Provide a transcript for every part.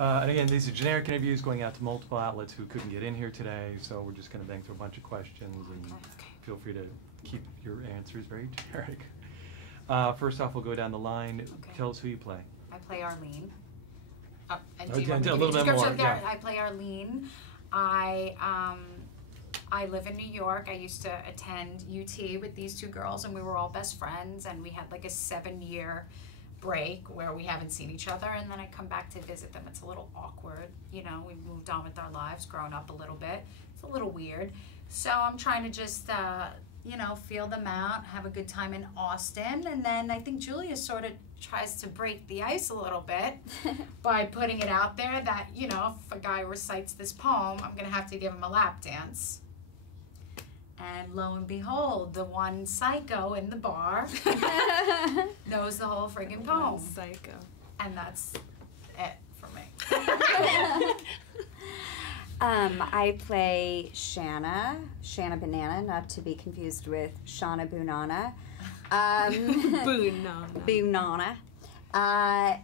And again, these are generic interviews going out to multiple outlets who couldn't get in here today, so we're just going to bang through a bunch of questions, and feel free to keep your answers very generic. First off, we'll go down the line. Okay. Tell us who you play. I play Arlene. And Okay, do you want me a to little give bit you a more, description? yeah. I play Arlene. I live in New York. I used to attend UT with these two girls, and we were all best friends, and we had like a 7-year break where we haven't seen each other, and then I come back to visit them. It's a little awkward, you know, we've moved on with our lives, grown up a little bit. It's a little weird. So I'm trying to just, you know, feel them out, have a good time in Austin, and then I think Julia sort of tries to break the ice a little bit by putting it out there that, you know, if a guy recites this poem, I'm gonna have to give him a lap dance. And lo and behold, the one psycho in the bar knows the whole friggin' poem. Psycho. And that's it for me. I play Shanna Banana, not to be confused with Shauna Bunana. Bunana.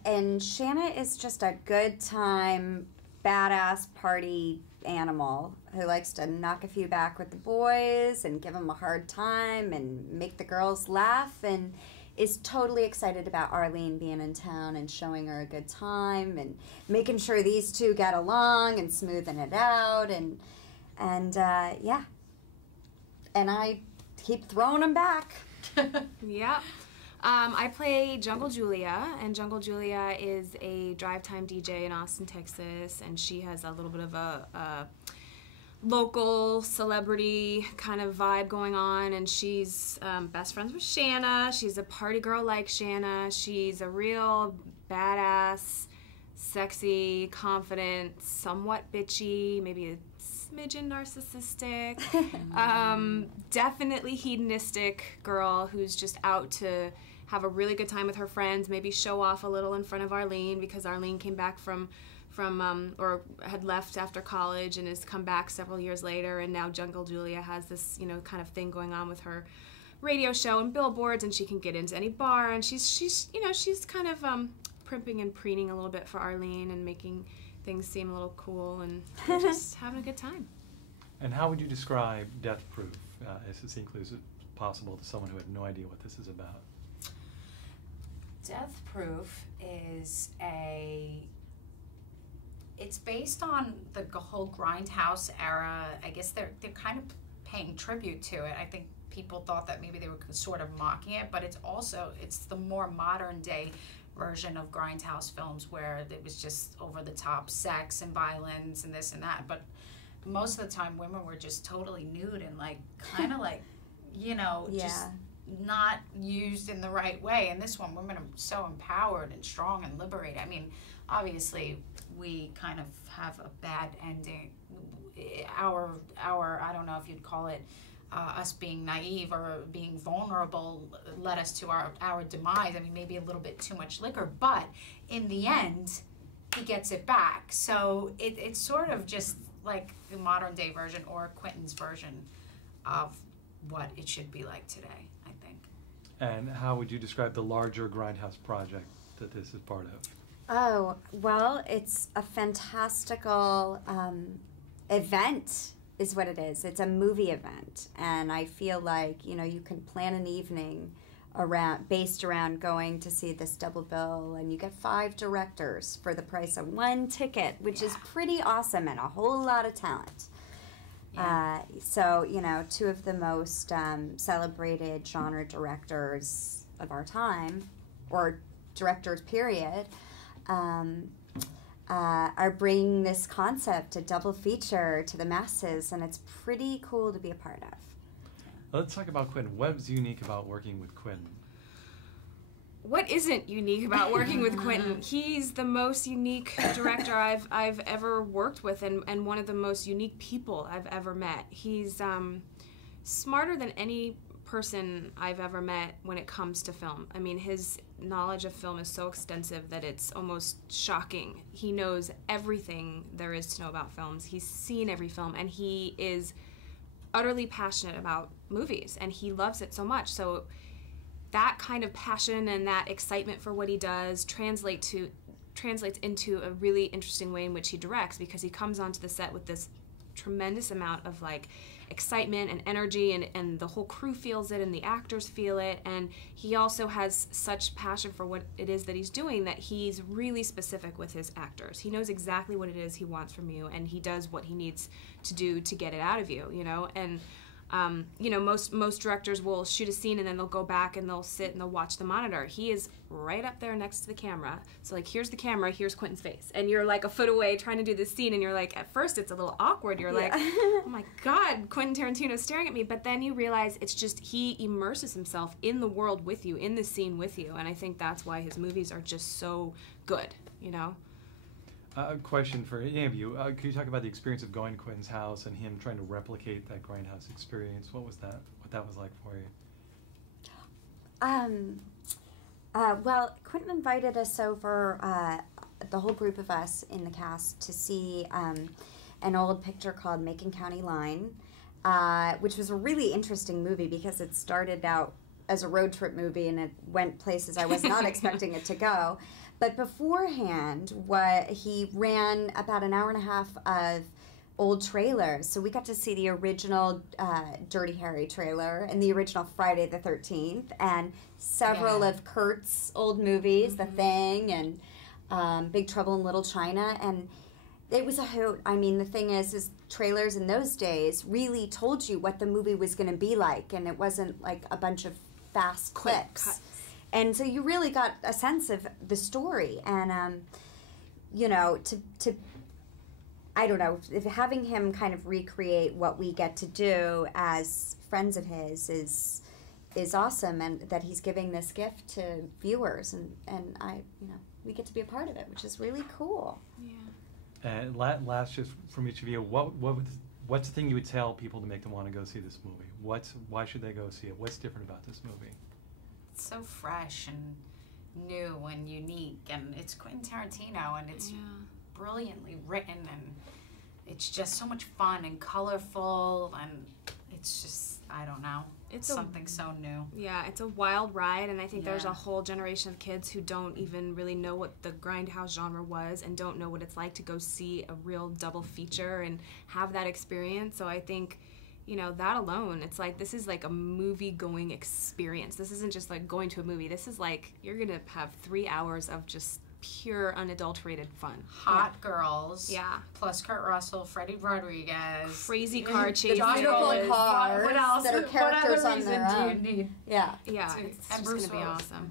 And Shanna is just a good time, badass party animal who likes to knock a few back with the boys and give them a hard time and make the girls laugh, and is totally excited about Arlene being in town and showing her a good time and making sure these two get along and smoothing it out, and yeah. And I keep throwing them back. Yeah. I play Jungle Julia, and Jungle Julia is a drive-time DJ in Austin, Texas, and she has a little bit of a local celebrity kind of vibe going on, and she's best friends with Shanna. She's a party girl like Shanna. She's a real badass, sexy, confident, somewhat bitchy, maybe a smidgen narcissistic, definitely hedonistic girl who's just out to have a really good time with her friends, maybe show off a little in front of Arlene, because Arlene came back from or had left after college and has come back several years later, and now Jungle Julia has this, you know, kind of thing going on with her radio show and billboards, and she can get into any bar, and she's you know, she's kind of primping and preening a little bit for Arlene and making things seem a little cool, and just having a good time. And how would you describe Death Proof as succinctly as possible to someone who had no idea what this is about? Death Proof is it's based on the whole Grindhouse era. I guess they're kind of paying tribute to it. I think people thought that maybe they were sort of mocking it, but it's the more modern day version of Grindhouse films where it was just over the top sex and violence and this and that. But most of the time women were just totally nude and like kind of like, you know, Yeah. just not used in the right way. And this one, women are so empowered and strong and liberated. I mean, obviously we kind of have a bad ending. Our I don't know if you'd call it us being naive or being vulnerable led us to our demise. I mean, maybe a little bit too much liquor, but in the end, he gets it back. So it's sort of just like the modern day version or Quentin's version of what it should be like today, I think. And how would you describe the larger Grindhouse project that this is part of? Oh, well, it's a fantastical event is what it is. It's a movie event, and I feel like, you know, you can plan an evening based around going to see this double bill, and you get 5 directors for the price of 1 ticket, which is pretty awesome, and a whole lot of talent. Yeah. So, you know, 2 of the most celebrated genre directors of our time, or directors period, are bringing this concept, a double feature, to the masses, and it's pretty cool to be a part of. Let's talk about Quentin. What's unique about working with Quentin? What isn't unique about working with Quentin? He's the most unique director I've ever worked with, and one of the most unique people I've ever met. He's smarter than any person I've ever met when it comes to film. I mean, his knowledge of film is so extensive that it's almost shocking. He knows everything there is to know about films. He's seen every film, and he is utterly passionate about movies, and he loves it so much. So that kind of passion and that excitement for what he does translate to translates into a really interesting way in which he directs, because he comes onto the set with this tremendous amount of like excitement and energy, and the whole crew feels it and the actors feel it, and he also has such passion for what it is that he's doing that he's really specific with his actors. He knows exactly what it is he wants from you, and he does what he needs to do to get it out of you, you know. And you know, most directors will shoot a scene and then they'll go back and they'll sit and they'll watch the monitor. He is right up there next to the camera. So like, here's the camera, here's Quentin's face. And you're like a foot away trying to do this scene, and you're like, at first it's a little awkward. You're like, oh my God, Quentin Tarantino's staring at me. But then you realize it's just, he immerses himself in the world with you, in the scene with you. And I think that's why his movies are just so good, you know? A question for any of you. Could you talk about the experience of going to Quentin's house and him trying to replicate that Grindhouse experience? What was that? What that was like for you? Well, Quentin invited us over, the whole group of us in the cast, to see an old picture called Macon County Line, which was a really interesting movie because it started out as a road trip movie and it went places I was not expecting it to go. But beforehand, he ran about an hour and a half of old trailers. So we got to see the original Dirty Harry trailer and the original Friday the 13th and several of Kurt's old movies, The Thing and Big Trouble in Little China. And it was a hoot. I mean, the thing is trailers in those days really told you what the movie was going to be like, and it wasn't like a bunch of fast clips. And so you really got a sense of the story, and you know, to I don't know, if having him kind of recreate what we get to do as friends of his is awesome, and that he's giving this gift to viewers, and I, you know, we get to be a part of it, which is really cool. Yeah. And last, just from each of you, what's the thing you would tell people to make them want to go see this movie? Why should they go see it? What's different about this movie? It's so fresh and new and unique, and it's Quentin Tarantino, and it's brilliantly written, and it's just so much fun and colorful, and it's just, I don't know, it's something so new. Yeah, it's a wild ride, and I think there's a whole generation of kids who don't even really know what the Grindhouse genre was and don't know what it's like to go see a real double feature and have that experience. So I think, you know, that alone, it's like, this is like a movie-going experience. This isn't just like going to a movie. This is like, you're going to have 3 hours of just pure, unadulterated fun. Hot girls. Yeah. Plus Kurt Russell, Freddie Rodriguez. Crazy car chase. Beautiful cars what else? that are characters what other on their reason own. do you need? Yeah, And it's just Bruce going to be Willis. awesome.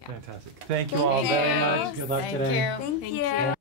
Yeah. Fantastic. Thank you Thank all you. very much. Good luck Thank today. you. Thank you.